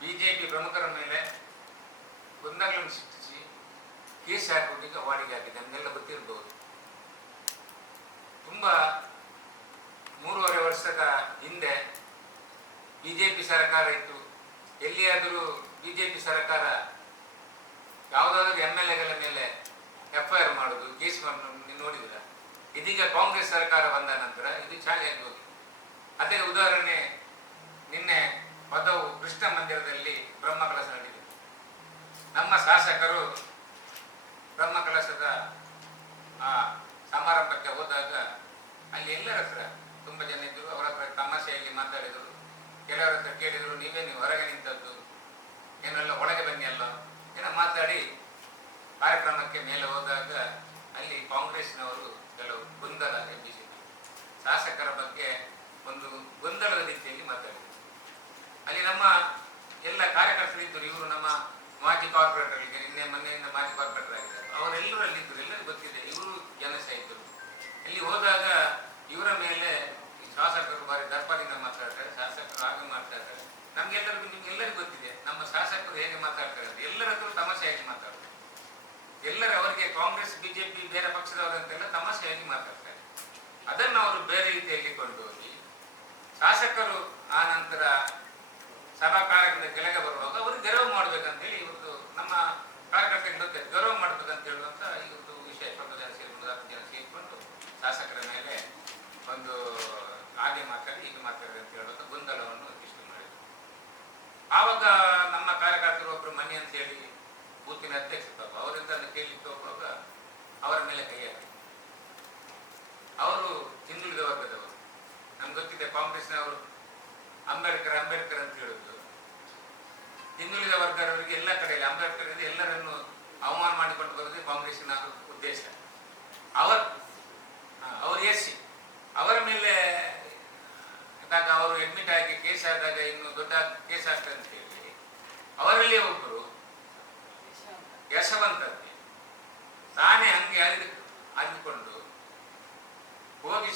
BJP ಪ್ರಮುಖರ ಮೇಲೆ ಗೊಂದಲಗಳನ್ನು ಸೃಷ್ಟಿಸಿ ಕೇಸ್ ಹಾಕುವುದಕ್ಕೆ ವಾಡಿಕೆ ಆಗಿದೆ. ನಮಗೆಲ್ಲ ಗೊತ್ತಿರಬಹುದು ತುಂಬ ಮೂರುವರೆ ವರ್ಷದ ಹಿಂದೆ ಬಿಜೆಪಿ ಸರ್ಕಾರ ಇತ್ತು. ಎಲ್ಲಿಯಾದರೂ ಬಿಜೆಪಿ ಸರ್ಕಾರ ಯಾವುದಾದ್ರೂ ಎಂ ಎಲ್ ಎಗಳ ಮೇಲೆ ಎಫ್ ಐ ಆರ್ ಮಾಡೋದು ಕೇಸ್ ನೋಡಿದಿರ ಇದೀಗ ಕಾಂಗ್ರೆಸ್ ಸರ್ಕಾರ ಬಂದ ನಂತರ ಇದು ಚಾಲಿಯಾಗಿ ಹೋಗಿದೆ. ಅದೇ ಉದಾಹರಣೆ ನಿನ್ನೆ ಪದವು ಕೃಷ್ಣ ಮಂದಿರದಲ್ಲಿ ಬ್ರಹ್ಮ ಕಲಶ ನಡೆದಿದೆ. ನಮ್ಮ ಶಾಸಕರು ಬ್ರಹ್ಮ ಕಲಶದ ಆ, ಸಮಾರಂಭಕ್ಕೆ ಹೋದಾಗ ಅಲ್ಲಿ ಎಲ್ಲರ ಹತ್ರ ತುಂಬ ಜನ ಇದ್ದರು. ಅವರ ಹತ್ರ ತಮಾಷೆಯಲ್ಲಿ ಮಾತಾಡಿದರು. ಕೆಲವರ ಹತ್ರ ಕೇಳಿದರು, ನೀವೇ ನೀವು ಹೊರಗೆ ನಿಂತದ್ದು? ಏನೆಲ್ಲ ಒಳಗೆ ಬನ್ನಿ ಅಲ್ಲ ಏನೋ ಮಾತಾಡಿ ಕಾರ್ಯಕ್ರಮಕ್ಕೆ ಮೇಲೆ ಹೋದಾಗ ಅಲ್ಲಿ ಕಾಂಗ್ರೆಸ್ನವರು ಕೆಲವು ಗೊಂದಲ ಎಬ್ಬಿಸಿದರು. ಶಾಸಕರ ಬಗ್ಗೆ ಒಂದು ಗೊಂದಲದ ರೀತಿಯಲ್ಲಿ ಮಾತಾಡಿದರು. ಅಲ್ಲಿ ನಮ್ಮ ಎಲ್ಲ ಕಾರ್ಯಕರ್ತರು ಇದ್ದರು. ಇವರು ನಮ್ಮ ಮಾಜಿ ಕಾರ್ಪೊರೇಟರ್ಗಳಿಗೆ ನಿನ್ನೆ ಮೊನ್ನೆಯಿಂದ ಮಾಜಿ ಕಾರ್ಪೊರೇಟರ್ ಆಗಿದ್ದಾರೆ ಅವರೆಲ್ಲರೂ ಅಲ್ಲಿದ್ದರು ಎಲ್ಲರಿಗೂ ಗೊತ್ತಿದೆ ಇವರು ಜನಸ ಇದ್ದರು ಅಲ್ಲಿ ಹೋದಾಗ ಇವರ ಮೇಲೆ ಈ ಶಾಸಕರು ಬಾರಿ ದರ್ಪದಿಂದ ಮಾತಾಡ್ತಾರೆ ಶಾಸಕರು ಹಾಗೆ ಮಾತಾಡ್ತಾರೆ ನಮ್ಗೆಲ್ಲರಿಗೂ ನಿಮ್ಗೆಲ್ಲರಿಗೂ ಗೊತ್ತಿದೆ ನಮ್ಮ ಶಾಸಕರು ಹೇಗೆ ಮಾತಾಡ್ತಾರೆ ಅಂತ ಎಲ್ಲರ ಹತ್ರ ತಮಾಷೆಯಾಗಿ ಮಾತಾಡ್ತಾರೆ ಎಲ್ಲರ ಅವರಿಗೆ ಕಾಂಗ್ರೆಸ್ ಬಿಜೆಪಿ ಬೇರೆ ಪಕ್ಷದವರಂತೆಲ್ಲ ತಮಾಷೆಯಾಗಿ ಮಾತಾಡ್ತಾರೆ ಅದನ್ನು ಅವರು ಬೇರೆ ರೀತಿಯಲ್ಲಿ ಕೊಂಡೋಗಿ ಶಾಸಕರು ಆ ನಂತರ ಸಭಾ ಕಾರ್ಯಕ್ರಮದ ಕೆಳಗೆ ಬರುವಾಗ ಅವರು ಗೌರವ ಮಾಡ್ಬೇಕಂತೇಳಿ ಇವ್ರದ್ದು ನಮ್ಮ ಕಾರ್ಯಕರ್ತರಿಗೆ ಗೊತ್ತಿದೆ ಗೌರವ ಮಾಡ್ಬೇಕಂತ ಹೇಳುವಂತ ಇವ್ರದ್ದು ವಿಷಯ ಸ್ವಲ್ಪ ಜನ ಸೇರ್ಕೊಂಡು ಹತ್ತು ಜನ ಸೇರ್ಕೊಂಡು ಶಾಸಕರ ಮೇಲೆ ಒಂದು ಹಾಗೆ ಮಾತಾಡಿ ಹೀಗೆ ಮಾತಾಡಿದೆ ಅಂತ ಹೇಳುವಂತ ಗೊಂದಲವನ್ನು ಸೃಷ್ಟಿ ಮಾಡಿದ್ರು. ಆವಾಗ ನಮ್ಮ ಕಾರ್ಯಕರ್ತರು ಒಬ್ರು ಮನಿ ಅಂತ ಹೇಳಿ ಬೂತಿನ ಅಧ್ಯಕ್ಷ ಅವರಿಂದ ಕೇಳಿ ಹೋಗುವಾಗ ಅವರ ಮೇಲೆ ಕೈ ಹಾಕಿ ಅವರು ಹಿಂದುಳಿದ ವರ್ಗದವರು ನಮ್ಗೆ ಗೊತ್ತಿದೆ ಕಾಂಗ್ರೆಸ್ನವರು ಅಂಬೇಡ್ಕರ್ ಅಂಬೇಡ್ಕರ್ ಅಂತ ಹೇಳುದು ಹಿಂದುಳಿದ ವರ್ಗದವರಿಗೆ ಎಲ್ಲ ಕಡೆಯಲ್ಲಿ ಅಂಬೇಡ್ಕರ್ ಇದೆ ಎಲ್ಲರನ್ನು ಅವಮಾನ ಮಾಡಿಕೊಂಡು ಬರೋದೇ ಕಾಂಗ್ರೆಸ್ಸಿನ ಉದ್ದೇಶ ಅವರ್ ಅವರು ಎಸಿ ಅವರ ಮೇಲೆ ಇದ್ದಾಗ ಅವರು ಅಡ್ಮಿಟ್ ಆಗಿ ಕೇಸ್ ಆದಾಗ ಇನ್ನು ದೊಡ್ಡ ಕೇಸ್ ಆಗ್ತದೆ ಅಂತ ಹೇಳಿ ಅವರಲ್ಲಿ ಒಬ್ಬರು ಯಶವಂತ ತಾನೇ ಹಂಗೆ ಅರಿದು ಅರಿದುಕೊಂಡು ಹೋಗಿ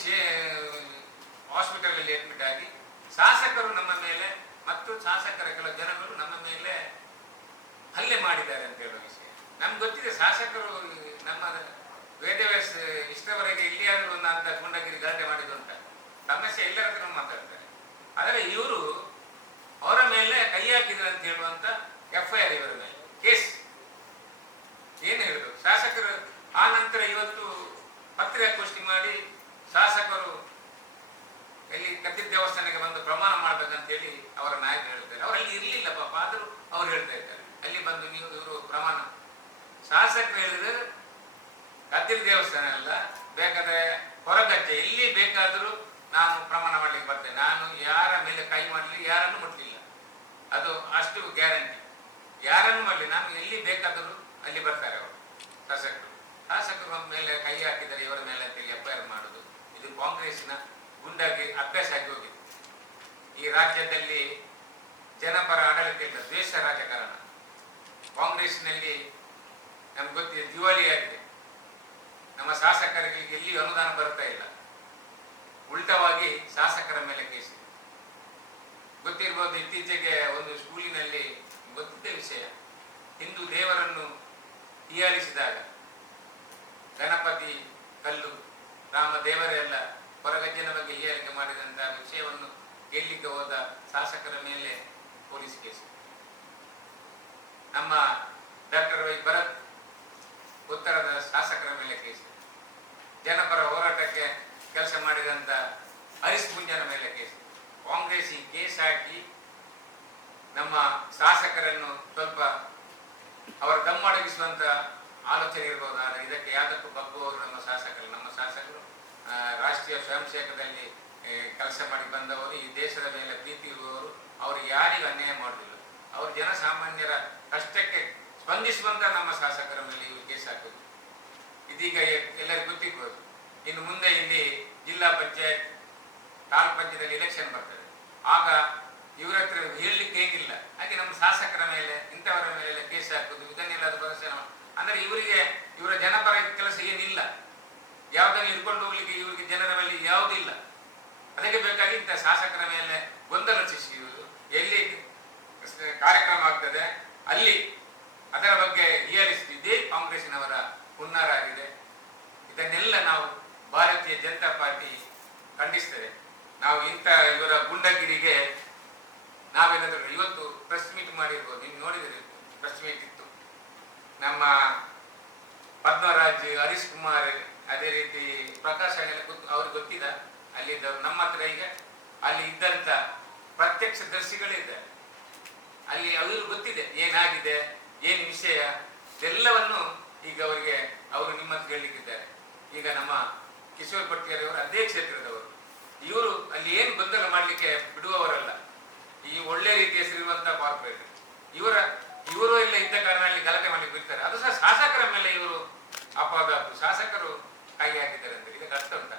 ಹಾಸ್ಪಿಟಲ್ ಅಲ್ಲಿ ಅಡ್ಮಿಟ್ ಆಗಿ ಶಾಸಕರು ನಮ್ಮ ಮೇಲೆ ಮತ್ತು ಶಾಸಕರ ಕೆಲವು ಜನಗಳು ನಮ್ಮ ಮೇಲೆ ಹಲ್ಲೆ ಮಾಡಿದ್ದಾರೆ ಅಂತ ಹೇಳುವ ವಿಷಯ. ನಮ್ಗೆ ಗೊತ್ತಿದೆ ಶಾಸಕರು ನಮ್ಮ ವೇದವ್ಯಾಸ ಇಷ್ಟವರೆಗೆ ಇಲ್ಲಿಯಾದರೂ ಒಂದು ಅಂತ ಗುಂಡಗಿರಿ ಗಲಾಟೆ ಮಾಡಿದ್ರು ಅಂತ. ಸಮಸ್ಯೆ ಎಲ್ಲರ ಹತ್ರ ಮಾತಾಡ್ತಾರೆ. ಆದರೆ ಇವರು ಅವರ ಮೇಲೆ ಕೈ ಹಾಕಿದ್ರು ಅಂತ ಹೇಳುವಂತ ಎಫ್ ಐ ಆರ್ ಇವರ ಮೇಲೆ ಕೇಸ್ ಏನು ಹೇಳುದು ಶಾಸಕರು ಆ ನಂತರ ಇವತ್ತು ಪತ್ರಿಕಾಗೋಷ್ಠಿ ಮಾಡಿ ಶಾಸಕರು ಇಲ್ಲಿ ಕದ್ದಿದ್ದ ದೇವಸ್ಥಾನಕ್ಕೆ ಬಂದು ಪ್ರಮಾಣ ಮಾಡ್ಬೇಕಂತ ಹೇಳಿ ಅವರ ನಾಯಕರು ಹೇಳ್ತಾರೆ ಅವರಲ್ಲಿ ಇರಲಿಲ್ಲ ಪಾಪ ಆದರೂ ಅವ್ರು ಹೇಳ್ತಾ ಇದ್ದಾರೆ ಅಲ್ಲಿ ಬಂದು ನೀವು ಇವರು ಪ್ರಮಾಣ ಶಾಸಕರು ಹೇಳಿದ್ರೆ ಕದ್ದಿರ ದೇವಸ್ಥಾನ ಅಲ್ಲ ಬೇಕಾದ್ರೆ ಹೊರಗಜ್ಜೆ ಎಲ್ಲಿ ಬೇಕಾದರೂ ನಾನು ಪ್ರಮಾಣ ಮಾಡ್ಲಿಕ್ಕೆ ಬರ್ತೇನೆ ನಾನು ಯಾರ ಮೇಲೆ ಕೈ ಮಾಡಲಿ ಯಾರನ್ನು ಮುಟ್ಲಿಲ್ಲ ಅದು ಅಷ್ಟು ಗ್ಯಾರಂಟಿ ಯಾರನ್ನು ಮಾಡಲಿ ನಾನು ಎಲ್ಲಿ ಬೇಕಾದರೂ ಅಲ್ಲಿ ಬರ್ತಾರೆ ಅವರು ಶಾಸಕರು ಶಾಸಕರು ಮೇಲೆ ಕೈ ಹಾಕಿದರೆ ಇವರ ಮೇಲೆ ಅಂತೇಳಿ ಎಫ್ ಐ ಆರ್ ಮಾಡುದು ಇದು ಕಾಂಗ್ರೆಸ್ಸಿನ ಗುಂಡಾಗಿ ಅಭ್ಯಾಸ ಆಗಿ ಹೋಗಿದೆ ಈ ರಾಜ್ಯದಲ್ಲಿ ಜನಪರ ಆಡಳಿತ ಇಲ್ಲ ದ್ವೇಷ ರಾಜಕಾರಣ ಕಾಂಗ್ರೆಸ್ನಲ್ಲಿ ನಮ್ಗೆ ಗೊತ್ತಿದೆ ದಿವಾಳಿ ಆಗಿದೆ ನಮ್ಮ ಶಾಸಕರಿಗೆ ಎಲ್ಲಿ ಅನುದಾನ ಬರ್ತಾ ಇಲ್ಲ ಉಲ್ಟವಾಗಿ ಶಾಸಕರ ಮೇಲೆ ಕೇಸಿದೆ ಗೊತ್ತಿರ್ಬೋದು ಇತ್ತೀಚೆಗೆ ಒಂದು ಸ್ಕೂಲಿನಲ್ಲಿ ಗೊತ್ತಿದ್ದ ವಿಷಯ ಹಿಂದೂ ದೇವರನ್ನು ಹೀಯಾಳಿಸಿದಾಗ ಗಣಪತಿ ಕಲ್ಲು ರಾಮ ದೇವರೆಲ್ಲ ಹೊರಗಜ್ಜನ ಬಗ್ಗೆ ಹೀಯಾಳಿಕೆ ಮಾಡಿದಂತಹ ವಿಷಯವನ್ನು ಗೆಲ್ಲಿಕ್ಕೆ ಹೋದ ಶಾಸಕರ ಮೇಲೆ ಪೊಲೀಸ್ ಕೇಸ್. ನಮ್ಮ ಡಾಕ್ಟರ್ ವೈ ಭರತ್ ಉತ್ತರದ ಶಾಸಕರ ಮೇಲೆ ಕೇಸ್. ಜನಪರ ಹೋರಾಟಕ್ಕೆ ಕೆಲಸ ಮಾಡಿದಂತ ಹರೀಶ್ ಪುಂಜನ ಮೇಲೆ ಕೇಸ್. ಕಾಂಗ್ರೆಸ್ ಈ ಕೇಸ್ ಹಾಕಿ ನಮ್ಮ ಶಾಸಕರನ್ನು ಸ್ವಲ್ಪ ಅವರ ದಮ್ಮಡಗಿಸುವಂತ ಆಲೋಚನೆ ಇರಬಹುದು ಆದರೆ ಇದಕ್ಕೆ ಯಾವುದಕ್ಕೂ ಬಗ್ಗುವವರು ನಮ್ಮ ಶಾಸಕರು. ನಮ್ಮ ಶಾಸಕರು ರಾಷ್ಟ್ರೀಯ ಸ್ವಯಂ ಸೇವಕದಲ್ಲಿ ಕೆಲಸ ಮಾಡಿ ಬಂದವರು, ಈ ದೇಶದ ಮೇಲೆ ಪ್ರೀತಿ ಇರುವವರು, ಅವರು ಯಾರಿಗೂ ಅನ್ಯಾಯ ಮಾಡುವುದಿಲ್ಲ ಅವರು ಜನಸಾಮಾನ್ಯರ ಕಷ್ಟಕ್ಕೆ ಸ್ಪಂದಿಸುವಂತ ನಮ್ಮ ಶಾಸಕರ ಮೇಲೆ ಇವರು ಕೇಸ್ ಹಾಕುದು. ಇದೀಗ ಎಲ್ಲರಿಗೂ ಗೊತ್ತಿರ್ಬೋದು. ಇನ್ನು ಮುಂದೆ ಇಲ್ಲಿ ಜಿಲ್ಲಾ ಪಂಚಾಯತ್, ತಾಲೂಕ್ ಪಂಚಾಯತ್ ಎಲೆಕ್ಷನ್ ಬರ್ತದೆ. ಆಗ ಇವರ ಹತ್ರ ಹೇಳಲಿಕ್ಕೆ ಹೇಗಿಲ್ಲ. ಹಾಗೆ ನಮ್ಮ ಶಾಸಕರ ಮೇಲೆ, ಇಂಥವರ ಮೇಲೆ ಕೇಸ್ ಹಾಕುದು, ಇದನ್ನೆಲ್ಲ ಅಂದ್ರೆ ಇವರಿಗೆ, ಇವರ ಜನಪರ ಕೆಲಸ ಏನಿಲ್ಲ. ಯಾವುದನ್ನು ಹಿಡ್ಕೊಂಡು ಹೋಗ್ಲಿಕ್ಕೆ ಇವರಿಗೆ ಜನರ ಮೇಲೆ ಯಾವುದಿಲ್ಲ ಅದಕ್ಕೆ ಬೇಕಾಗಿ ಇಂಥ ಶಾಸಕರ ಮೇಲೆ ಗೊಂದಲ ಸೃಷ್ಟಿಸುವುದು ಎಲ್ಲಿ ಕಾರ್ಯಕ್ರಮ ಆಗ್ತದೆ? ಅಲ್ಲಿ ಅದರ ಬಗ್ಗೆ ಹೀಯಾಳಿಸುತ್ತಿದ್ದೇ ಕಾಂಗ್ರೆಸ್ನವರ ಹುನ್ನಾರ ಆಗಿದೆ ಇದನ್ನೆಲ್ಲ ನಾವು ಭಾರತೀಯ ಜನತಾ ಪಾರ್ಟಿ ಖಂಡಿಸ್ತದೆ. ನಾವು ಇಂಥ ಇವರ ಗುಂಡಗಿರಿಗೆ ನಾವೇನಾದರೂ ಇವತ್ತು ಪ್ರೆಸ್ ಮೀಟ್ ಮಾಡಿರ್ಬೋದು. ನೀವು ನೋಡಿದರೆ ಪ್ರೆಸ್ ಮೀಟ್ ಇತ್ತು. ನಮ್ಮ ಪದ್ಮರಾಜ್, ಹರೀಶ್ ಕುಮಾರ್ ಅದೇ ರೀತಿ ಪ್ರಕಾಶ್ ಗೊತ್ತು, ಅವ್ರಿಗೆ ಗೊತ್ತಿಲ್ಲ ಅಲ್ಲಿದ್ದವ್ರು ನಮ್ಮ ಹತ್ರ ಈಗ, ಅಲ್ಲಿ ಇದ್ದಂತ ಪ್ರತ್ಯಕ್ಷ ದರ್ಶಿಗಳಿದ್ದಾರೆ ಅಲ್ಲಿ ಅವ್ರಿಗೆ ಗೊತ್ತಿದೆ, ಏನಾಗಿದೆ, ಏನು ವಿಷಯ, ಇದೆಲ್ಲವನ್ನು ಈಗ ಅವರಿಗೆ, ಅವರು ನಿಮ್ಮ ಹತ್ರ ಹೇಳಲಿಕ್ಕಿದ್ದಾರೆ. ಈಗ ನಮ್ಮ ಕಿಶೋರ್ ಅವರು ಅದೇ ಕ್ಷೇತ್ರದವರು. ಇವರು ಅಲ್ಲಿ ಏನು ಗೊಂದಲ ಮಾಡಲಿಕ್ಕೆ ಬಿಡುವವರಲ್ಲ. ಈ ಒಳ್ಳೆ ರೀತಿಯ ಹೆಸರಿರುವಂತ ಕಾರ್ಪೊರೇಟ್ ಇವರ, ಇವರು ಇಲ್ಲ ಇದ್ದ ಕಾರಣ ಅಲ್ಲಿ ಗಲಾಟೆ ಮಾಡ್ಲಿಕ್ಕೆ ಬಿಡ್ತಾರೆ. ಅದು ಸಹ ಶಾಸಕರ ಮೇಲೆ ಇವರು ಅಪವಾದ ಶಾಸಕರು ಕೈ ಹಾಕಿದ್ದಾರೆ ಅಂತ ಇದಕ್ಕೆ ಅರ್ಥ ಉಂಟ?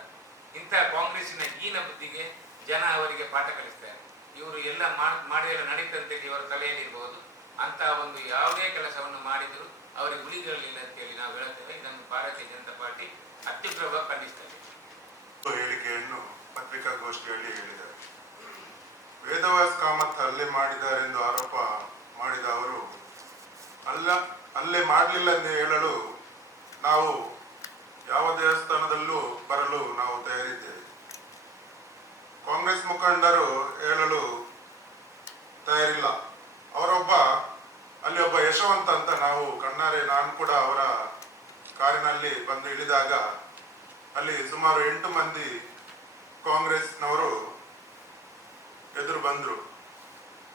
ಇಂಥ ಕಾಂಗ್ರೆಸ್ಸಿನ ಹೀನ ಬುದ್ಧಿಗೆ ಜನ ಅವರಿಗೆ ಪಾಠ ಕಲಿಸ್ತಾರೆ. ಇವರು ಎಲ್ಲ ಮಾಡ್- ಮಾಡಿದೆಲ್ಲ ನಡೀತಂತೇಳಿ ಇವರ ತಲೆಯಲ್ಲಿ ಇರಬಹುದು ಅಂತ ಒಂದು ಯಾವುದೇ ಕೆಲಸವನ್ನು ಮಾಡಿದ್ರು ಅವರಿಗೆ ಉಳಿದಿರಲಿಲ್ಲ ಅಂತ ಹೇಳಿ ನಾವು ಹೇಳುತ್ತೇವೆ. ಇದನ್ನು ಭಾರತೀಯ ಜನತಾ ಪಾರ್ಟಿ ಅತ್ಯುಗ್ರವಾಗಿ ಖಂಡಿಸ್ತದೆ. ಹೇಳಿಕೆಯನ್ನು ಪತ್ರಿಕಾಗೋಷ್ಠಿಯಲ್ಲಿ ಹೇಳಿದ್ದಾರೆ. ವೇದವಾಸ್ ಕಾಮತ್ ಹಲ್ಲೆ ಮಾಡಿದ್ದಾರೆ ಎಂದು ಆರೋಪ ಮಾಡಿದ ಅವರು, ಅಲ್ಲ, ಅಲ್ಲೇ ಮಾಡಲಿಲ್ಲ ಎಂದು ಹೇಳಲು ನಾವು ಯಾವ ದೇವಸ್ಥಾನದಲ್ಲೂ ಬರಲು ನಾವು ತಯಾರಿದ್ದೇವೆ. ಕಾಂಗ್ರೆಸ್ ಮುಖಂಡರು ಹೇಳಲು ತಯಾರಿಲ್ಲ. ಅವರೊಬ್ಬ ಅಲ್ಲಿ ಒಬ್ಬ ಯಶವಂತ ಅಂತ ನಾವು ಕಣ್ಣಾರೆ, ನಾನು ಕೂಡ ಅವರ ಕಾರಿನಲ್ಲಿ ಬಂದು ಇಳಿದಾಗ ಅಲ್ಲಿ ಸುಮಾರು ಎಂಟು ಮಂದಿ ಕಾಂಗ್ರೆಸ್ನವರು ಎದುರು ಬಂದರು.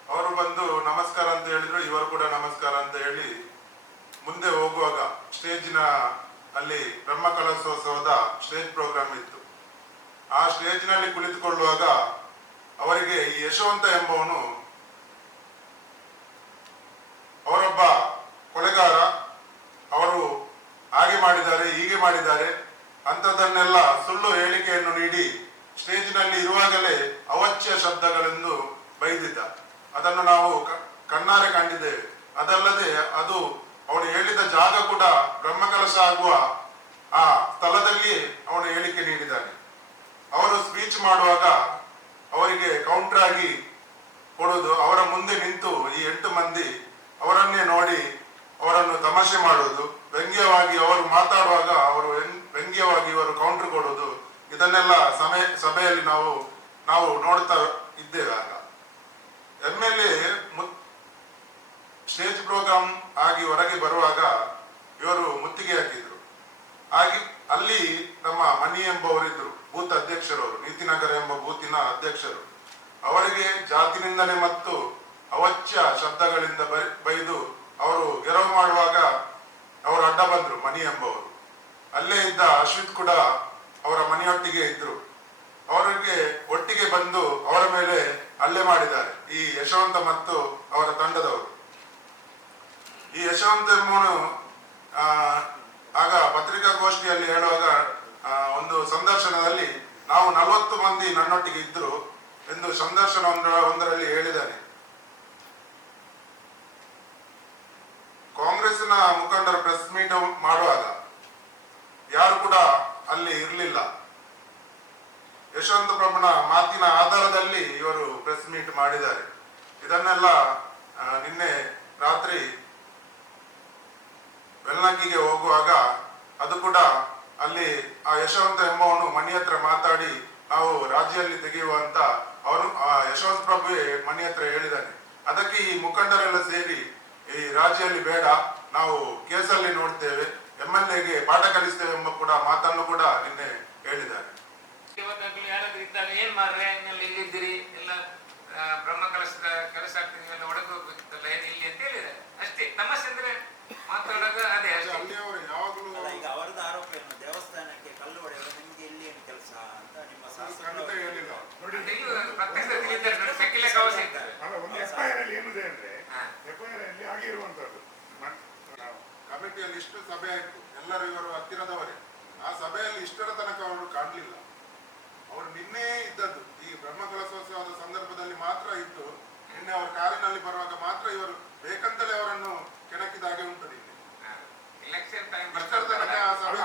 ಅವರು ಬಂದು, ನಮಸ್ಕಾರ ಅಂತ ಹೇಳಿದ್ರು. ಇವರು ಕೂಡ ನಮಸ್ಕಾರ ಅಂತ ಹೇಳಿ ಮುಂದೆ ಹೋಗುವಾಗ, ಸ್ಟೇಜಿನ ಅಲ್ಲಿ ಬ್ರಹ್ಮ ಕಲಶೋತ್ಸವದ ಸ್ಟೇಜ್ ಪ್ರೋಗ್ರಾಮ್ ಇತ್ತು. ಆ ಸ್ಟೇಜ್ನಲ್ಲಿ ಕುಳಿತುಕೊಳ್ಳುವಾಗ ಅವರಿಗೆ ಈ ಯಶವಂತ ಎಂಬವನು ಅವರೊಬ್ಬ ಕೊಲೆಗಾರ. ಅವರು ಹಾಗೆ ಮಾಡಿದ್ದಾರೆ, ಹೀಗೆ ಮಾಡಿದ್ದಾರೆ ಅಂಥದ್ದನ್ನೆಲ್ಲ ಸುಳ್ಳು ಹೇಳಿಕೆಯನ್ನು ನೀಡಿ ಸ್ಟೇಜ್ನಲ್ಲಿ ಇರುವಾಗಲೇ ಅವಚ್ಯ ಶಬ್ದಗಳೆಂದು ಬೈದಿದ್ದ. ಅದನ್ನು ನಾವು ಕಣ್ಣಾರೆ ಕಂಡಿದ್ದೇವೆ ಅದಲ್ಲದೆ ಅದು ಅವನು ಹೇಳಿದ ಜಾಗ ಕೂಡ ಬ್ರಹ್ಮಕಲಶ ಆಗುವ ಆ ಸ್ಥಳದಲ್ಲಿ ಅವನು ಹೇಳಿಕೆ ನೀಡಿದ್ದಾನೆ. ಅವರು ಸ್ಪೀಚ್ ಮಾಡುವಾಗ ಅವರಿಗೆ ಕೌಂಟರ್ ಆಗಿ ಕೊಡುವುದು, ಅವರ ಮುಂದೆ ನಿಂತು ಈ ಎಂಟು ಮಂದಿ ಅವರನ್ನೇ ನೋಡಿ ಅವರನ್ನು ತಮಾಷೆ ಮಾಡುವುದು, ವ್ಯಂಗ್ಯವಾಗಿ ಅವರು ಮಾತಾಡುವಾಗ ಅವರು ವ್ಯಂಗ್- ವ್ಯಂಗ್ಯವಾಗಿ ಇವರು ಕೌಂಟರ್ ಕೊಡುವುದು, ಇದನ್ನೆಲ್ಲ ಸಮಯ ಸಭೆಯಲ್ಲಿ ನಾವು ನಾವು ನೋಡ್ತಾ ಇದ್ದೇವೆ ಆಗ. M L A stage program ಆಗಿ ಹೊರಗೆ ಬರುವಾಗ ಇವರು ಮುತ್ತಿಗೆ ಹಾಕಿದ್ರು. ಹಾಗೆ ಅಲ್ಲಿ ನಮ್ಮ ಮಣಿ ಎಂಬವರಿದ್ರು ಬೂತ್ ಅಧ್ಯಕ್ಷರವರು, ನೀತಿನಗರ ಎಂಬ ಬೂತಿನ ಅಧ್ಯಕ್ಷರು. ಅವರಿಗೆ ಜಾತಿನಿಂದಲೇ ಮತ್ತು ಅವಚ್ಯ ಶಬ್ದಗಳಿಂದ ಬೈದು ಅವರು ಗೆರವು ಮಾಡುವಾಗ ಅವರು ಅಡ್ಡ ಬಂದ್ರು ಮಣಿ ಎಂಬವರು. ಅಲ್ಲೇ ಇದ್ದ ಅಶ್ವಿತ್ ಕೂಡ ಅವರ ಮನೆಯೊಟ್ಟಿಗೆ ಇದ್ರು. ಅವರಿಗೆ ಒಟ್ಟಿಗೆ ಬಂದು ಅವರ ಮೇಲೆ ಹಲ್ಲೆ ಮಾಡಿದ್ದಾರೆ, ಈ ಯಶವಂತ ಮತ್ತು ಅವರ ತಂಡದವರು. ಈ ಯಶವಂತ ಎಂಬುವನು ಆ, ಆಗ ಪತ್ರಿಕಾಗೋಷ್ಠಿಯಲ್ಲಿ ಹೇಳುವಾಗ ಒಂದು ಸಂದರ್ಶನದಲ್ಲಿ ನಾವು ನಲವತ್ತು ಮಂದಿ ನನ್ನೊಟ್ಟಿಗೆ ಇದ್ರು ಎಂದು ಸಂದರ್ಶನ ಒಂದರಲ್ಲಿ ಹೇಳಿದ್ದಾನೆ ಕಾಂಗ್ರೆಸ್ನ ಮುಖಂಡರು ಪ್ರೆಸ್ ಮೀಟ್ ಮಾಡುವಾಗ ಯಾರು ಕೂಡ ಅಲ್ಲಿ ಇರಲಿಲ್ಲ ಯಶವಂತ ಪ್ರಭುನ ಮಾತಿನ ಆಧಾರದಲ್ಲಿ ಇವರು ಪ್ರೆಸ್ ಮೀಟ್ ಮಾಡಿದ್ದಾರೆ ಇದನ್ನೆಲ್ಲ ಆ, ನಿನ್ನೆ ರಾತ್ರಿ ವೆಲ್ನಕ್ಕಿಗೆ ಹೋಗುವಾಗ ಅದು ಕೂಡ ಅಲ್ಲಿ ಆ ಯಶವಂತ ಎಂಬವನು ಮಣಿ ಹತ್ರ ಮಾತಾಡಿ ನಾವು ರಾಜ್ಯದಲ್ಲಿ ತೆಗೆಯುವ ಅಂತ ಅವನು ಆ ಯಶವಂತ ಪ್ರಭು ಮಣಿ ಹತ್ರ ಹೇಳಿದ್ದಾನೆ ಅದಕ್ಕೆ ಈ ಮುಖಂಡರೆಲ್ಲ ಸೇರಿ ಈ ರಾಜ್ಯದಲ್ಲಿ ಬೇಡ ನಾವು ಕೇಸಲ್ಲಿ ನೋಡ್ತೇವೆ ಎಂ ಎಲ್ ಎಗೆ ಪಾಠ ಕಲಿಸ್ತೇವೆ ಎಂಬ ಕೂಡ ಮಾತನ್ನು ಕೂಡ ನಿನ್ನೆ ಹೇಳಿದ್ದಾರೆ. ಯಾರಾದ್ರೂ ಇದ್ದಾಗ ಏನ್ ಮಾಡ್ರೆ? ಎಲ್ಲ ಇಲ್ಲಿದ್ದೀರಿ ಎಲ್ಲ ಬ್ರಹ್ಮ ಕೆಲಸ ಆಗ್ತದೆ ಎಲ್ಲ ಒಳಗೆ ಹೋಗ್ಬೇಕಿತ್ತಲ್ಲ ಏನು ಇಲ್ಲಿ ಅಂತ ಹೇಳಿದ್ದಾರೆ. ಅಷ್ಟೇ ತಮಾಷೆ ಅಂದ್ರೆ ಮಾತಾಡೋದು ಅದೇ ಅಷ್ಟೇ. ಅಲ್ಲಿಯವರು ಯಾವಾಗಲೂ ಈಗ ಅವರದ್ದು ಆರೋಪ ಏನು? ದೇವಸ್ಥಾನಕ್ಕೆ ಕಲ್ಲು ಹೊಡೆಯುವ ನಿಮ್ಗೆ ಇಲ್ಲಿ ಏನು ಕೆಲಸ ಅಂತ ನಿಮ್ಮ ಖಂಡಿತ ಹೇಳಿಲ್ಲ ನೋಡಿ ಅಲ್ಲ ಒಂದು ಎಫ್ ಐ ಆರ್ ಅಲ್ಲಿ ಏನಿದೆ ಅಂದ್ರೆ ಹಾ. ಎಫ್ ಐ ಆರ್ ಅಲ್ಲಿ ಆಗಿರುವಂತದ್ದು ಕಮಿಟಿಯಲ್ಲಿ ಇಷ್ಟು ಸಭೆ ಆಯ್ತು. ಎಲ್ಲರೂ ಇವರು ಹತ್ತಿರದವರೇ. ಆ ಸಭೆಯಲ್ಲಿ ಇಷ್ಟರ ತನಕ ಅವರು ಕಾಣಲಿಲ್ಲ. ಅವರು ನಿನ್ನೆ ಇದ್ದದ್ದು ಈ ಬ್ರಹ್ಮ ಕಲಶೋತ್ಸವದ ಸಂದರ್ಭದಲ್ಲಿ ಮಾತ್ರ ಇತ್ತು ನಿನ್ನೆ ಅವರ ಕಾರಿನಲ್ಲಿ ಬರುವಾಗ ಮಾತ್ರ ಇವರು ಬೇಕಂತಲೇ ಅವರನ್ನು ಕೆಣಕಿದ ಹಾಗೆ ಉಂಟು ನಿನ್ನೆ. ಟೈಮ್ ಇಷ್ಟರ ತನಕ ಆ ಸಭೆ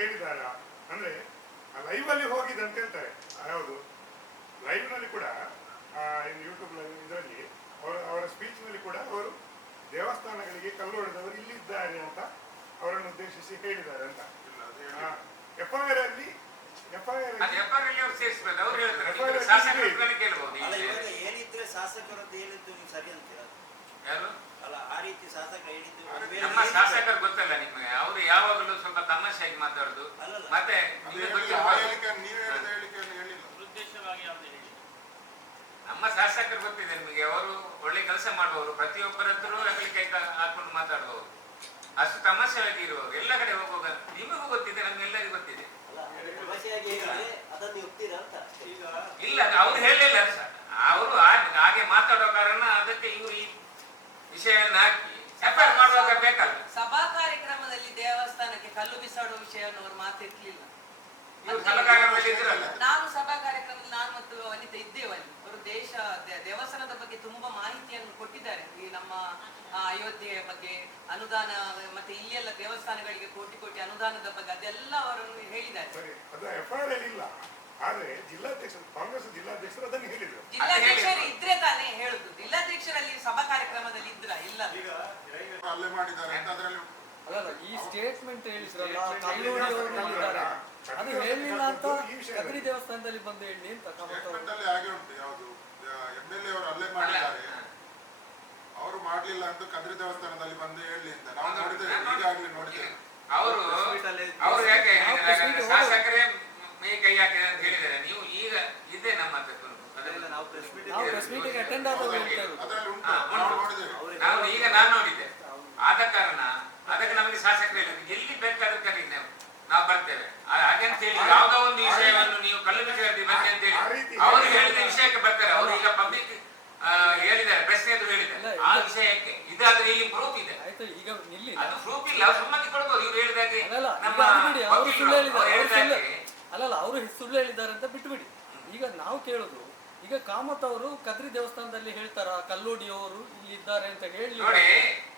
ಹೇಳಿದ್ದಾರೆ? ಅಂದ್ರೆ ಲೈವ್ ಅಲ್ಲಿ ಹೋಗಿದೆ ಅಂತ ಹೇಳ್ತಾರೆ ಹೌದು. ಲೈವ್ನಲ್ಲಿ ಕೂಡ ಯೂಟ್ಯೂಬ್ ಇದರಲ್ಲಿ ಅವರ ಅವರ ಸ್ಪೀಚ್ನಲ್ಲಿ ಕೂಡ ಅವರು ದೇವಸ್ಥಾನಗಳಿಗೆ ಕಲ್ಲು ಹೊಡೆದವರು ಇಲ್ಲಿದ್ದಾರೆ ಅಂತ ಅವರನ್ನು ಉದ್ದೇಶಿಸಿ ಹೇಳಿದ್ದಾರೆ ಅಂತ. ಎಫ್ ಐ ಆರ್ ಅಲ್ಲಿ ಎಫ್ ಏನಿದ್ರೆ ಶಾಸಕರದ್ದು ಸರಿ ಯಾರು? ನಮ್ಮ? ಶಾಸಕರು ಗೊತ್ತಲ್ಲ ನಿಮಗೆ. ಅವರು ಯಾವಾಗಲೂ ಸ್ವಲ್ಪ ತಮಾಷೆಯಾಗಿ ಮಾತಾಡುದು. ಮತ್ತೆ ನಮ್ಮ ಶಾಸಕರು ಗೊತ್ತಿದೆ ನಿಮಗೆ. ಅವರು ಒಳ್ಳೆ ಕೆಲಸ ಮಾಡುವವರು. ಪ್ರತಿಯೊಬ್ಬರತ್ರ ಹೆಗಲಿ ಕೈ ಹಾಕೊಂಡು ಮಾತಾಡುವವರು ಅಷ್ಟು ತಮಾಷೆಯಾಗಿ ಇರುವವರು. ಎಲ್ಲ ಕಡೆ ಹೋಗುವಾಗ ನಿಮಗೂ ಗೊತ್ತಿದೆ ನಮ್ಗೆಲ್ಲರಿಗೂ ಗೊತ್ತಿದೆ. ಇಲ್ಲ ಅವ್ರು ಹೇಳಲಿಲ್ಲ ಅವರು ಹಾಗೆ ಮಾತಾಡೋ ಕಾರಣ ಅದಕ್ಕೆ ಇವರು ಈ ವಿಷಯವನ್ನು ಹಾಕಿ ಎಫ್ಐಆರ್ ಮಾಡುವಾಗ ಬೇಕಲ್ಲ? ಸಭಾ ಕಾರ್ಯಕ್ರಮದಲ್ಲಿ ದೇವಸ್ಥಾನಕ್ಕೆ ಕಲ್ಲು ಬಿಸಾಡುವ ವಿಷಯವನ್ನು ಅವರು ಮಾತಿರ್ಲಿಲ್ಲ ನಾನು ಸಭಾ ಕಾರ್ಯಕ್ರಮದಲ್ಲಿ ನಾನು ಮತ್ತು ವನಿತಾ ಇದ್ದೇವೆ ಅಲ್ಲಿ. ಅವರು ದೇಶ ದೇವಸ್ಥಾನದ ಬಗ್ಗೆ ತುಂಬಾ ಮಾಹಿತಿಯನ್ನು ಕೊಟ್ಟಿದ್ದಾರೆ. ಈ ನಮ್ಮ ಆ, ಅಯೋಧ್ಯೆಯ ಬಗ್ಗೆ ಅನುದಾನ ಮತ್ತೆ ಇಲ್ಲೆಲ್ಲ ದೇವಸ್ಥಾನಗಳಿಗೆ ಕೋಟಿ ಕೋಟಿ ಅನುದಾನದ ಬಗ್ಗೆ ಅದೆಲ್ಲ ಅವರನ್ನು ಹೇಳಿದ್ದಾರೆ. ಸರಿ ಅದು ಎಫ್ಐಆರ್ ಅಲ್ಲಿ ಇಲ್ಲ. ಆದ್ರೆ ಜಿಲ್ಲಾಧ್ಯಕ್ಷರು ಕಾಂಗ್ರೆಸ್ ಜಿಲ್ಲಾಧ್ಯಕ್ಷರು ಅದನ್ನು ಹೇಳಿದ್ರು. ಜಿಲ್ಲಾಧ್ಯಕ್ಷರು ಇದ್ರೆ ತಾನೇ ಹೇಳುದು ಜಿಲ್ಲಾಧ್ಯಕ್ಷರಲ್ಲಿ ಸಭಾ ಕಾರ್ಯಕ್ರಮದಲ್ಲಿ ಇದ್ರ ಇಲ್ಲ ಈಗ ರೈಲ್ವೆ ಅಲ್ಲೇ ಮಾಡಿದ್ದಾರೆ ಅಂತ ಅದರಲ್ಲಿ ಅಲ್ಲಲ್ಲ ಈ ಸ್ಟೇಟ್ಮೆಂಟ್ ಹೇಳಿದ್ರಲ್ಲ ಅದು ಹೇಳಿಲ್ಲ ಅಂತ ಕದ್ರಿ ದೇವಸ್ಥಾನದಲ್ಲಿ ಬಂದು ಹೇಳಿ ಅಂತ ಕಾಮತ್ ಅವರು. ಸ್ಟೇಟ್ಮೆಂಟ್ ಅಲ್ಲಿ ಹಾಗೆ ಉಂಟು ಯಾವುದು? ಎಂ ಎಲ್ ಎ ಅವರು ಅಲ್ಲೇ ಮಾಡಿದ್ದಾರೆ. ಅವರು ಮಾಡ್ಲಿಲ್ಲ ಅಂತ ಕದ್ರಿ ದೇವಸ್ಥಾನದಲ್ಲಿ ಬಂದು ಹೇಳಿ ಅಂತ. ನಾವು ನೋಡಿದ್ದೇವೆ ಈಗಾಗಲೇ ನೋಡಿದ್ದೇವೆ. ಅವರು ಅವರು ಯಾಕೆ ಶಾಸಕರೇ ಮೇ ಕೈ ಯಾಕೆ ಅಂತ ಹೇಳಿದ್ದಾರೆ. ನೀವು ಈಗ ಇದೆ ನಮ್ಮ ಅದೆಲ್ಲ ನಾವು ಪ್ರೆಸ್ ಮೀಟಿಂಗ್ ಅಟೆಂಡ್ ಅದರಲ್ಲಿ ಉಂಟು ಹಾ, ನಾವು ನೋಡಿದ್ದೇವೆ. ನಾವು ಈಗ ನಾನು ನೋಡಿದ್ದೆ. ಆದ ಕಾರಣ ಅದಕ್ಕೆ ನಮಗೆ ಶಾಸಕರು ಇಲ್ಲ. ಎಲ್ಲಿ ಬೇಕಾದ್ರೂ ಕರೀರಿ ನಾವು ನಾವು ಬರ್ತೇವೆ. ಹಾಗಂತ ಹೇಳಿ ಯಾವ್ದೋ ಒಂದು ವಿಷಯವನ್ನು ನೀವು ಕಲ್ಲು ಬಿಸಾಡಿ ಬನ್ನಿ ಅಂತ ಹೇಳಿ. ಅವರು ಹೇಳಿದ ವಿಷಯಕ್ಕೆ ಬರ್ತಾರೆ. ಅವರು ಈಗ ಪಬ್ಲಿಕ್ ಹೇಳಿದ್ದಾರೆ ಪ್ರಶ್ನೆ ಎದುರು ಹೇಳಿದ್ದಾರೆ ಆ ವಿಷಯಕ್ಕೆ ಇದಾದ್ರೆ ಇಲ್ಲಿ ಪ್ರೂಫ್ ಇದೆ. ಆಯ್ತು ಈಗ ನಿಲ್ಲಿ ಅದು ಪ್ರೂಫ್ ಇಲ್ಲ. ಸುಮ್ಮನೆ ಕೊಡ್ಬೋದು ಇವ್ರು ಹೇಳಿದಾಗೆ ನಮ್ಮ ಅವರು ವಕೀಲರು ಸುಳ್ಳು ಅವ್ರು ಹೇಳಿದ್ದಾರೆ ಸುಳ್ಳು ಹೇಳಿದಾಗೆ ಅಲ್ಲಲ್ಲ ಅವರು ಸುಳ್ಳು ಹೇಳಿದ್ದಾರೆ ಅಂತ ಬಿಟ್ಬಿಡಿ. ಈಗ ನಾವು ಕೇಳುದು ಈಗ ಕಾಮತ್ ಅವರು ಕದ್ರಿ ದೇವಸ್ಥಾನದಲ್ಲಿ ಹೇಳ್ತಾರ ಕಲ್ಲೋಡಿಯವರು ಇಲ್ಲಿ ಇದ್ದಾರೆ ಅಂತ ಹೇಳಿ. ನೋಡಿ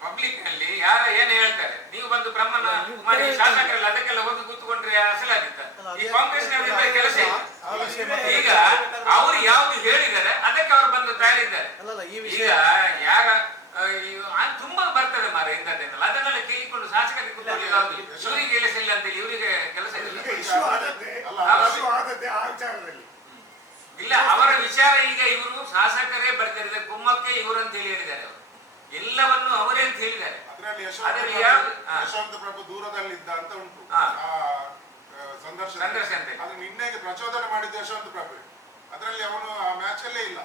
ಪಬ್ಲಿಕ್ನಲ್ಲಿ ಯಾರ ಏನ್ ಹೇಳ್ತಾರೆ? ನೀವು ಬಂದು ಬ್ರಹ್ಮನ ಮಾಡಿ. ಶಾಸಕರಲ್ಲ ಅದಕ್ಕೆಲ್ಲ ಹೋಗಿ ಕೂತ್ಕೊಂಡ್ರೆ ಅಸಲಾಗಿತ್ತ? ಈ ಕಾಂಗ್ರೆಸ್ ಕೆಲಸ. ಈಗ ಅವರು ಯಾವ್ದು ಹೇಳಿದ್ದಾರೆ ಅದಕ್ಕೆ ಅವ್ರು ಬಂದು ತಯಾರಿದ್ದಾರೆ. ಅಲ್ಲಲ್ಲ ಈಗ ಯಾರ ತುಂಬಾ ಬರ್ತದೆ ಮಾರ ಇಂಥದ್ದೆಲ್ಲ ಅದನ್ನೆಲ್ಲ ಕೇಳಿಕೊಂಡು ಶಾಸಕರಿಗೆ ಕೂತ್ಕೊಂಡು ಯಾವ್ದು ಇವರಿಗೆ ಕೆಲಸ ಇಲ್ಲ ಅಂತೇಳಿ ಇವರಿಗೆ ಕೆಲಸ ಇಲ್ಲ. ಇಲ್ಲ ಅವರ ವಿಚಾರ ಈಗ ಇವರು ಶಾಸಕರೇ ಬರ್ತಾರೆ. ಕುಮ್ಮಕ್ಕೆ ಇವರಂತ ಹೇಳಿದ್ದಾರೆ ಅವರು. ಎಲ್ಲವನ್ನು ಅವರೇ ಅಂತ ಹೇಳಿದ್ದಾರೆ. ಅದರಲ್ಲಿ ಯಶವಂತ ಪ್ರಭು- ದೂರದಲ್ಲಿದ್ದ ಅಂತ ಉಂಟು. ಸಂದರ್ಶನ. ಅದು ನಿನ್ನೆಗೆ ಪ್ರಚೋದನೆ ಮಾಡಿದ್ದು ಯಶವಂತ ಪ್ರಭು. ಅದರಲ್ಲಿ ಅವನು ಆ ಮ್ಯಾಚ್ ಅಲ್ಲೇ ಇಲ್ಲ.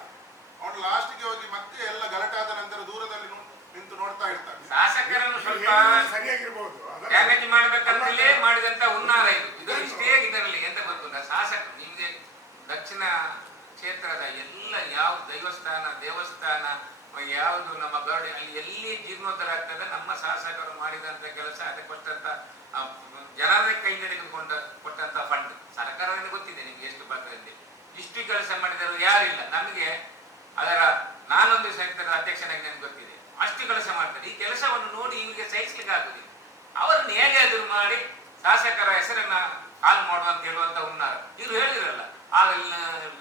ಅವನು ಲಾಸ್ಟ್ಗೆ ಹೋಗಿ ಮತ್ತೆ ಎಲ್ಲ ಗಲಾಟೆ ಆದ ನಂತರ ದೂರದಲ್ಲಿ ನಿಂತು ನೋಡ್ತಾ ಇರ್ತಾನೆ. ಶಾಸಕರನ್ನು ಸ್ವಲ್ಪ ಸರಿಯಾಗಿರ್ಬೋದು? ಡ್ಯಾಮೇಜ್ ಮಾಡ್ಬೇಕಂತಲೇ ಮಾಡಿದಂತ ಉನ್ನಾರ ಇದು. ಇದು ಇಷ್ಟೇ ಇದರಲ್ಲಿ ಎಂತ ಗೊತ್ತಿಲ್ಲ ಶಾಸಕರು ನಿಮ್ಗೆ ದಕ್ಷಿಣ ಕ್ಷೇತ್ರದ ಎಲ್ಲ ಯಾವ ದೈವಸ್ಥಾನ, ದೇವಸ್ಥಾನ ಯಾವುದು ನಮ್ಮ ಗರುಡೆ ಅಲ್ಲಿ ಎಲ್ಲಿ ಜೀರ್ಣೋದ್ಧಾರ ಆಗ್ತದೆ, ನಮ್ಮ ಶಾಸಕರು ಮಾಡಿದಂತ ಕೆಲಸ ಅದಕ್ಕೆ ಕೊಟ್ಟಂತ ಜನರ ಕೈ ತೆಗೆದುಕೊಂಡ ಕೊಟ್ಟಂತ ಫಂಡ್ ಸರ್ಕಾರದಿಂದ ಗೊತ್ತಿದೆ ನಿಮ್ಗೆ ಎಷ್ಟು ಬರ್ತದೆ ಇಷ್ಟು ಕೆಲಸ ಮಾಡಿದರು ಯಾರಿಲ್ಲ ನಮಗೆ ಅದರ ನಾನೊಂದು ಸಂಘದ ಅಧ್ಯಕ್ಷನಾಗಿ ನನಗೆ ಗೊತ್ತಿದೆ. ಅಷ್ಟು ಕೆಲಸ ಮಾಡ್ತಾರೆ. ಈ ಕೆಲಸವನ್ನು ನೋಡಿ ಇವರಿಗೆ ಸಹಿಸ್ಲಿಕ್ಕೆ ಆಗುದಿಲ್ಲ. ಅವರನ್ನು ಹೇಗೆ ಎದುರು ಮಾಡಿ ಶಾಸಕರ ಹೆಸರನ್ನ ಹಾಳು ಮಾಡುವಂತ ಹೇಳುವಂತ ಹುನ್ನಾರ. ಇವ್ರು ಹೇಳಿರಲ್ಲ ಆ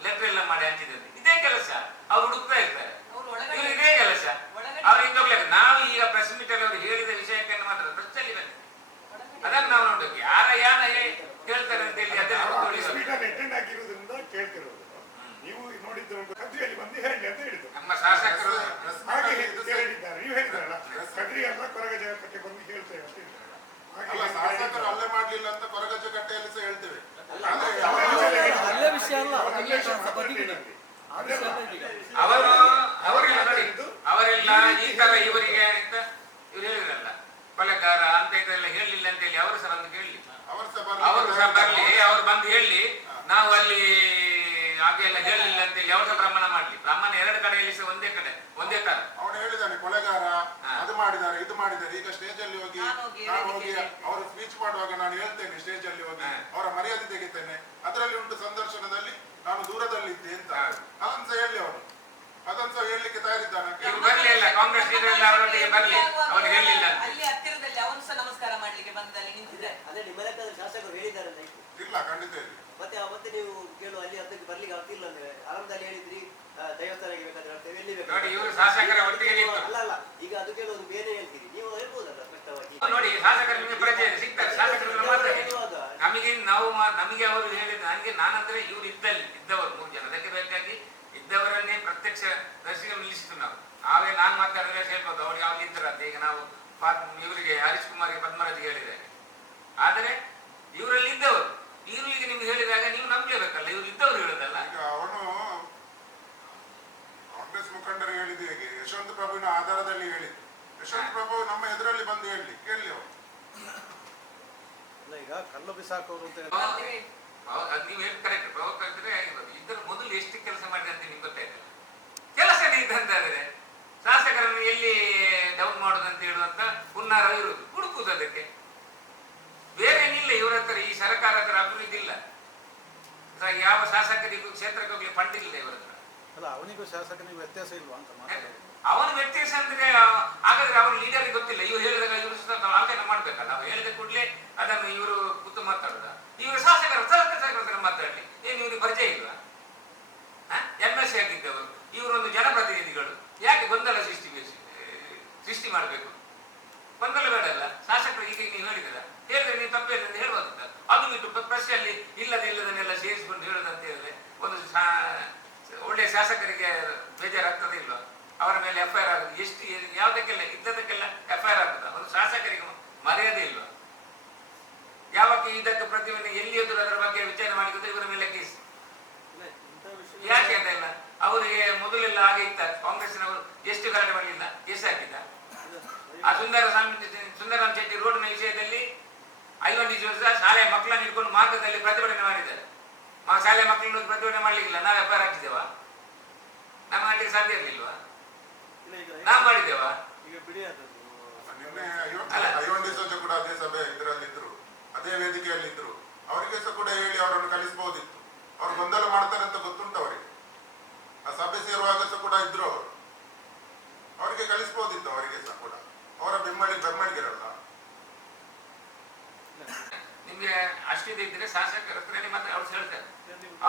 ಲೆಟರ್ ಎಲ್ಲ ಮಾಡಿ ಹಂಚಿದಂತೆ ಇದೇ ಕೆಲಸ. ಅವ್ರು ಹುಡುಕ್ತಾ ಇರ್ತಾರೆ ಇದೇ ಕೆಲಸ. ಅವ್ರು ಹಿಂದೋಗ್ಲಿಕ್ಕೆ ನಾವು ಈಗ ಪ್ರೆಸ್ ಮೀಟ್ ಅಲ್ಲಿ ಅವರು ಹೇಳಿದ ವಿಷಯಕ್ಕೆ ಮಾತ್ರ ಪ್ರೆಸ್ ಅಲ್ಲಿ ಬಂದಿದೆ ಅದನ್ನು ನಾವು ನೋಡ್ಬೇಕು. ಯಾರ ಯಾರ ಹೇಳ್ತಾರೆ ಅಂತ ಹೇಳಿ ಅದನ್ನ ಕೇಳ್ತಿರೋದು. ನೀವು ನೋಡಿದ್ದು ಕದ್ರಿಯಲ್ಲಿ ಬಂದು ಹೇಳಿ ಅಂತ ಹೇಳಿದ್ರು ನಮ್ಮ ಶಾಸಕರು ಪ್ರೆಸ್ ಹಾಗೆ ಹೇಳಿದ್ದಾರೆ. ನೀವು ಹೇಳಿದ್ರಲ್ಲ. ಕದ್ರಿ ಅಲ್ಲ ಕೊರಗ ಜಗತ್ತಕ್ಕೆ ಬಂದು ಹೇಳ್ತೇವೆ ಅಂತ ಅಲ್ಲ ಶಾಸಕರು ಅಲ್ಲೇ ಮಾಡ್ಲಿಲ್ಲ ಅಂತ ಕೊರಗಜ್ಜ ಕಟ್ಟೆಯಲ್ಲಿ ಸಹ ಹೇಳ್ತೇವೆ. ಅಲ್ಲೇ ಅವರು- ವಿಷಯ. ಅಲ್ಲೇ. ಅವ್ರು ಅವರೆಲ್ಲ ನೋಡಿ. ಅವರೆಲ್ಲ ಈ ತರ ಇವರಿಗೆ ಅಂತ ಇವ್ರು ಹೇಳಿದ್ರಲ್ಲ. ಕೊಲೆಗಾರ ಅಂತ ಇದೆಲ್ಲ ಹೇಳಿಲ್ಲ ಅಂತ ಹೇಳಿ ಅವರು ಸಹ ಬಂದು ಕೇಳಲಿ. ಅವರು ಸಹ ಅವರು ಸಹ ಬರ್ಲಿ ಬರ್ಲಿ ಅವ್ರು ಬಂದು ಹೇಳಿ ನಾವು ಅಲ್ಲಿ ಹಾಗೆ ಎಲ್ಲ ಹೇಳಿಲ್ಲ ಅಂತ ಹೇಳಿ ಯಾವಾಗ ಪ್ರಮಾಣ ಮಾಡ್ಲಿ. ಪ್ರಮಾಣ ಎರಡು ಕಡೆಯಲ್ಲಿ ಸಹ ಒಂದೇ ಕಡೆ ಒಂದೇ ತರ. ಅವನು ಹೇಳಿದ್ದಾನೆ ಕೊಲೆಗಾರ ಅದು ಮಾಡಿದ್ದಾರೆ ಇದು ಮಾಡಿದ್ದಾರೆ ಈಗ ಸ್ಟೇಜ್ ಅಲ್ಲಿ ಹೋಗಿ ನಾನು ಹೋಗಿ. ಅವರು ಸ್ಪೀಚ್ ಮಾಡುವಾಗ ನಾನು ಹೇಳ್ತೇನೆ ಸ್ಟೇಜ್ ಅಲ್ಲಿ ಹೋಗಿ ಅವರ ಮರ್ಯಾದೆ ತೆಗಿತೇನೆ. ಅದರಲ್ಲಿ ಉಂಟು ಸಂದರ್ಶನದಲ್ಲಿ ನಾನು ದೂರದಲ್ಲಿದ್ದೆ ಅಂತ. ಅದನ್ನ ಸಹ ಹೇಳಿ ಅವನು. ಅದನ್ನ ಸಹ ಹೇಳಲಿಕ್ಕೆ ತಯಾರಿದ್ದಾನೆ. ಇವ್ರು ಇಲ್ಲ ಕಾಂಗ್ರೆಸ್ ಲೀಡರ್ ಅವರೊಟ್ಟಿಗೆ ಬರಲಿ. ಅವನು ಹೇಳಿಲ್ಲ ಅಲ್ಲಿ ಹತ್ತಿರದಲ್ಲಿ ಅವನು ಸಹ ನಮಸ್ಕಾರ ಮಾಡ್ಲಿಕ್ಕೆ ಬಂದಲ್ಲಿ ನಿಂತಿದ್ದಾರೆ. ಅದೇ ನಿಮ್ಮ ಲೆಕ್ಕದ ಶಾಸಕರು ಹೇಳಿದ್ದಾರೆ ಇಲ್ಲ ಖಂಡಿತ ಇಲ್ಲ. ಮತ್ತೆ ಮತ್ತೆ ನೀವು ಕೇಳುವ ಅಲ್ಲಿ ಅದಕ್ಕೆ ಬರ್ಲಿಕ್ಕೆ ಆಗ್ತಿಲ್ಲ ಅಂದ್ರೆ ಆರಂಭದಲ್ಲಿ ಹೇಳಿದ್ರಿ ದೈವಸ್ಥಾನಕ್ಕೆ ಬೇಕಾದ್ರೆ ಅಲ್ಲ ಅಲ್ಲ ಈಗ ಅದು ಕೇಳುವುದು ಬೇರೆ ಹೇಳ್ತೀರಿ. ನೀವು ಹೇಳ್ಬೋದಲ್ಲ ನೋಡಿ ಶಾಸಕರು ನಿಮಗೆ ನಮಗೆ ನಾವು ನಮಗೆ ಅವರು ಹೇಳಿದ ನನಗೆ ನಾನಂದ್ರೆ ಇವ್ರು ಇದ್ದಲ್ಲಿ ಇದ್ದವರು ಮೂರು ಜನ. ಅದಕ್ಕೆ ಬೇಕಾಗಿ ಇದ್ದವರನ್ನೇ ಪ್ರತ್ಯಕ್ಷ ದರ್ಶನ ನಿಲ್ಲಿಸಿತು ನಾವು. ನಾವೇ ನಾನು ಮಾತಾಡಿದ್ರೆ ಹೇಳ್ಬೋದು ಅವ್ರು ಯಾವಾಗ ಅಂತ. ಈಗ ನಾವು ಇವರಿಗೆ ಹರೀಶ್ ಕುಮಾರ್ಗೆ ಪದ್ಮರಾಜ್ಗೆ ಹೇಳಿದ್ದೇವೆ ಆದರೆ ಇವರಲ್ಲಿ ಇದ್ದವರು. ಇವರು ಈಗ ನಿಮ್ಗೆ ಹೇಳಿದಾಗ ನೀವು ನಂಬಲೇಬೇಕಲ್ಲ ಇವ್ರು ಇದ್ದವರು ಹೇಳುದಲ್ಲ. ಈಗ ಅವನು ಕಾಂಗ್ರೆಸ್ ಮುಖಂಡರು ಹೇಳಿದ ಹೇಗೆ? ಯಶವಂತ ಪ್ರಭುವಿನ ಆಧಾರದಲ್ಲಿ ಹೇಳಿದ್ದು ಯಶವಂತ ಪ್ರಭು ನಮ್ಮ ಎದುರಲ್ಲಿ ಬಂದು ಹೇಳಿ ಕೇಳಿ ಅವರು. ಅಲ್ಲ ಈಗ ಕಲ್ಲು ಬಿಸಾಕೋರು ಅಂತ ನೀವು ಹೇಳಿ ಕರೆಕ್ಟ್ ಆಗಿರೋದು ಇದ್ರ ಮೊದಲು ಎಷ್ಟು ಕೆಲಸ ಮಾಡಿದೆ ಅಂತ ನಿಮ್ಗೆ ಗೊತ್ತಾಯ್ತಲ್ಲ. ಕೆಲಸ ಇದ್ದಂತಾದ್ರೆ ಶಾಸಕರನ್ನು ಎಲ್ಲಿ ಡೌನ್ ಮಾಡೋದು ಅಂತ ಹೇಳುವಂತ ಹುನ್ನಾರ ಇರುವುದು ಹುಡುಕುದು ಅದಕ್ಕೆ. ಬೇರೆ ಏನಿಲ್ಲ ಇವ್ರ ಹತ್ರ ಈ ಸರ್ಕಾರ ಹತ್ರ ಅಭಿವೃದ್ಧಿ ಇಲ್ಲ. ಯಾವ ಶಾಸಕರಿಗೂ ಕ್ಷೇತ್ರಕ್ಕೆ ಹೋಗ್ಲಿ ಫಂಡ್ ಇಲ್ಲ ಇವ್ರ ಹತ್ರ. ಅಲ್ಲ ಅವನಿಗೂ ಶಾಸಕನಿಗೂ ವ್ಯತ್ಯಾಸ ಇಲ್ವಾ ಅಂತ ಅವನ ವ್ಯತ್ಯಾಸ ಅಂದ್ರೆ ಹಾಗಾದ್ರೆ ಅವ್ರ ಲೀಡರ್ ಗೊತ್ತಿಲ್ಲ. ಇವ್ರು ಹೇಳಿದಾಗ ಇವರು ಆಲೋಚನೆ ಮಾಡ್ಬೇಕಲ್ಲ ಅವ್ರು ಹೇಳಿದ ಕೂಡಲೇ ಅದನ್ನು ಇವರು ಕೂತು ಮಾತಾಡುದ? ಇವರು ಶಾಸಕರ ಸರ್ಕಾರ ಶಾಸಕರ ಮಾತಾಡಲಿ. ಏನು ಇವ್ರಿಗೆ ಪರಿಚಯ ಇಲ್ಲ ಎಂ ಎಸ್ ಸಿ ಆಗಿದ್ದವರು. ಇವರೊಂದು ಜನಪ್ರತಿನಿಧಿಗಳು. ಯಾಕೆ ಗೊಂದಲ ಸೃಷ್ಟಿ ಸೃಷ್ಟಿ ಮಾಡಬೇಕು? ಗೊಂದಲ ಬೇಡಲ್ಲ ಶಾಸಕರು ಈಗ ನೀವು ಹೇಳಿದಿರ ಹೇಳಿದ್ರೆ ನೀವು ತಪ್ಪೇನೆ ಅಂತ ಹೇಳುವಂತ ಅದು ಬಿಟ್ಟು ಪ್ರಶ್ನೆಯಲ್ಲಿ ಇಲ್ಲದೆ ಇಲ್ಲದ ಇಲ್ಲದನ್ನೆಲ್ಲ ಸೇರಿಸಿಕೊಂಡು ಹೇಳುದಂತ ಹೇಳಿದ್ರೆ ಒಂದು ಒಳ್ಳೆ ಶಾಸಕರಿಗೆ ಬೇಜಾರಾಗ್ತದೆ ಇಲ್ವಾ? ಅವರ ಮೇಲೆ ಎಫ್ ಐ ಆರ್ ಆಗುದು. ಎಷ್ಟು ಯಾವುದಕ್ಕೆಲ್ಲ ಇದ್ದದಕ್ಕೆಲ್ಲ ಎಫ್ ಐ ಆರ್ ಆಗುದ ಒಂದು ಶಾಸಕರಿಗೆ ಮರ್ಯಾದೆ ಇಲ್ವಾ? ಯಾವಾಗ ಇದಕ್ಕೆ ಪ್ರತಿಭಟನೆ ಎಲ್ಲಿಯಾದ್ರೂ ಅದರ ಬಗ್ಗೆ ವಿಚಾರ ಮಾಡಿದ್ರೆ ಇವರ ಮೇಲೆ ಕೇಸ್. ಯಾಕೆ ಅಂತ ಇಲ್ಲ. ಅವರಿಗೆ ಮೊದಲೆಲ್ಲ ಹಾಗೆ ಇತ್ತ? ಕಾಂಗ್ರೆಸ್ನವರು ಎಷ್ಟು ಕಾರಣ ಮಾಡಲಿಲ್ಲ? ಎಷ್ಟು ಹಾಕಿದ್ದ? ಆ ಸುಂದರ ಸುಂದರರಾಮ್ ಶೆಟ್ಟಿ ರೋಡ್ನ ವಿಷಯದಲ್ಲಿ ಐವತ್ತು ದಿವಸ ಶಾಲೆ ಮಕ್ಕಳನ್ನು ಹಿಡ್ಕೊಂಡು ಮಾರ್ಗದಲ್ಲಿ ಪ್ರತಿಭಟನೆ ಮಾಡಿದ್ದಾರೆ. ಆ ಶಾಲೆ ಮಕ್ಕಳನ್ನು ಪ್ರತಿಭಟನೆ ಮಾಡಲಿಕ್ಕಿಲ್ಲ. ನಾವು ವ್ಯಾಪಾರ ಹಾಕಿದ್ದೇವಾ? ನಮ್ಮ ಮಾಡ್ಲಿಕ್ಕೆ ಸಾಧ್ಯ ಇರಲಿಲ್ವಾ? ನಾವು ಮಾಡಿದ್ದೇವಾ? ಕೂಡ ಅದೇ ಸಭೆ ಇದರಲ್ಲಿದ್ರು. ಅದೇ ವೇದಿಕೆಯಲ್ಲಿ ಇದ್ರು ಅವರಿಗೆ ಸಹ ಕೂಡ ಹೇಳಿ ಅವರನ್ನು ಕಲಿಸಬಹುದಿತ್ತು ಅವ್ರು ಗೊಂದಲ ಮಾಡ್ತಾರೆ ಅಂತ ಗೊತ್ತುಂಟು ಅವರಿಗೆ. ಆ ಸಭೆ ಸೇರುವಾಗ ಸಹ ಕೂಡ ಇದ್ರು ಅವರು. ಅವರಿಗೆ ಕಲಿಸಬಹುದಿತ್ತು ಅವರಿಗೆ ಸಹ ಕೂಡ. ಅವರ ಬೆಂಬಲಿ ಬೆಂಬಲಿಗರಲ್ಲ ನಿಮ್ಗೆ ಅಷ್ಟಿದೆ ಇದ್ರೆ ಶಾಸಕರ ಹತ್ರನೇ ಮತ್ತೆ ಅವ್ರು ಹೇಳ್ತಾರೆ.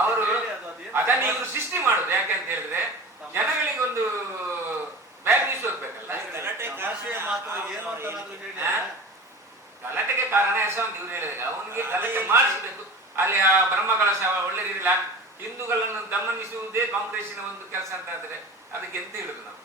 ಅವರು ಅದನ್ನ ಇವರು ಸೃಷ್ಟಿ ಮಾಡುದು ಯಾಕೆ ಅಂತ ಹೇಳಿದ್ರೆ ಜನಗಳಿಗೆ ಒಂದು ಬ್ಯಾಗ್ ನೀಸ್ ಹೋಗ್ಬೇಕಲ್ಲ? ಗಲಾಟೆಗೆ ಕಾರಣ ಯಶವಂತ ಇವ್ರು ಹೇಳಿದಾಗ ಅವನಿಗೆ ಗಲಾಟೆ ಮಾಡಿಸ್ಬೇಕು. ಅಲ್ಲಿ ಆ ಬ್ರಹ್ಮಗಳ ಒಳ್ಳೆ ರೀತಿಯಲ್ಲಿ ಹಿಂದೂಗಳನ್ನು ದಮನಿಸುವುದೇ ಕಾಂಗ್ರೆಸ್ಸಿನ ಒಂದು ಕೆಲಸ ಅಂತ ಆದ್ರೆ ಅದಕ್ಕೆ ಎಂತ ಹೇಳುದು ನಾವು?